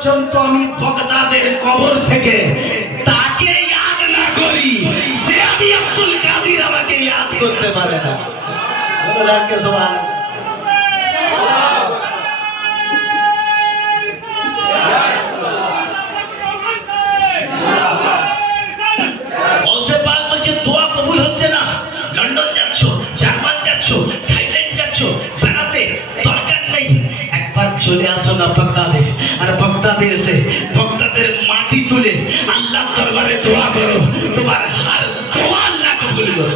পর্যন্ত আমি বগদাদের কবর থেকে তাকে ইয়াদ না করি, সে আমি আব্দুল কাদির আমাকে ইয়াদ করতে পারে না। বলো ডাকে সুবহানাল্লাহ। ওসে পাক বলছে দোয়া কবুল হচ্ছে না, লন্ডন যাচ্ছ, জার্মান যাচ্ছ, থাইল্যান্ড যাচ্ছ বেড়াতে, দরকার নেই, একবার চলে আসো না বাগদাদে, আর বাগদাদে এসে বাগদাদের মাটি তুলে আল্লাহ দরবারে দোয়া করো, তোমার हर दुआ अल्लाह कबूल करो।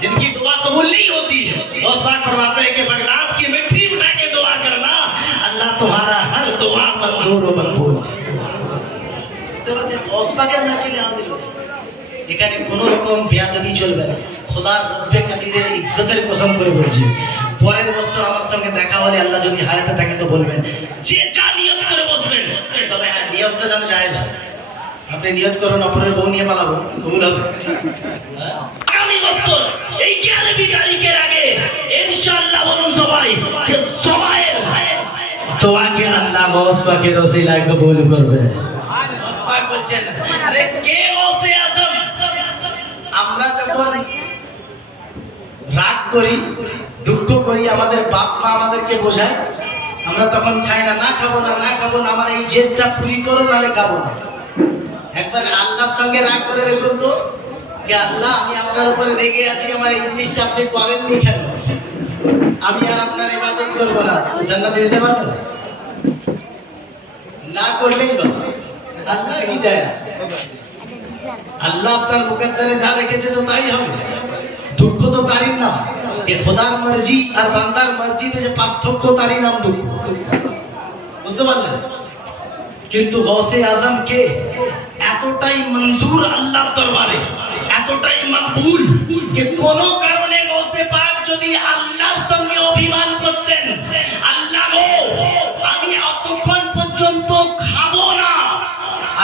जिनकी दुआ कबूल नहीं होती है उस बात फरमाते हैं कि बगदाद की मिट्टी उठा के दुआ करना, अल्लाह तुम्हारा हर दुआ मंजूर व मकबूल। বুঝতে পারছেন? ওসবাকের নাকিলে আমিল এখানে কোনো রকম বেয়াদবি চলবে না। খোদার রব্বে কাদিরের ইজ্জতের কসম করে বলছি, পরের বছর আমার সঙ্গে দেখা হলে আল্লাহ যদি হায়াতে থাকে তো বলবেন যে যা নিয়ত করে বসবেন, তবে হ্যাঁ নিয়তটা যেন জায়েজ হয়। আপনি নিয়ত করুন অপরের বউ নিয়ে পালাবো, কবুল হবে? আগামী বছর এই 11 তারিখের আগে ইনশাআল্লাহ বলুন সবাই যে সবাইয়ের দোয়াকে আল্লাহ গৌস পাকের ওসিলায় কবুল করবে। গৌস পাক বলছেন, আরে কে গৌসে আজম? আমরা যখন রাগ করি, দুঃখ করি, আমাদের বাপ মা আমাদেরকে বোঝায়, আমরা তখন খাই না, না খাবো না, না খাবো না, আমার এই জেদটা পুরি করো নাহলে খাবো না। একবার আল্লাহর সঙ্গে রাগ করে দেখুন তো, যে আল্লাহ আমি আপনার উপরে রেগে আছি, আমার এই জিনিসটা আপনি করেননি কেন, আমি আর আপনার ইবাদত করবো না, জান্নাতে যেতে পারবেন? না করলেই বা আল্লাহর কি যায় আছে? আল্লাহ আপনার মুকদ্দরে যা রেখেছে তো তাই হবে। দুঃখ তো তারই নাম, যে খোদার মর্জি আর বান্দার মর্জিতে যে পার্থক্য তারই নাম দুঃখ। বুঝতে পারলেন? কিন্তু গৌসে আজম কে এতটাই মঞ্জুর আল্লাহর দরবারে, এতটাই মকবুল যে কোন কারণে গৌসে পাক যদি আল্লাহর সঙ্গে অভিমান করতেন, আল্লাহ গো আমি অতক্ষণ পর্যন্ত খাবো না,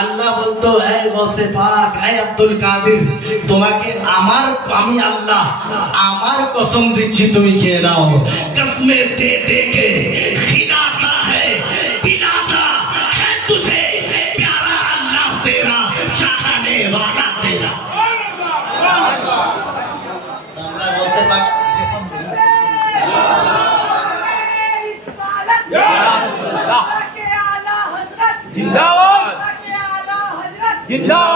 আল্লাহ বলতো হে গৌসে পাক, হে আব্দুল কাদির, তোমাকে আমি আল্লাহ আমার কসম দিচ্ছি তুমি খেয়ে নাও। কসমে দে দে কে খিলাতা হ্যায় পিলাতা হ্যায় তুঝে প্যারা আল্লাহ তেরা চাহনে ওয়ালা তেরা। আমরা গৌসে পাক जिंदाबाद जिंदाबाद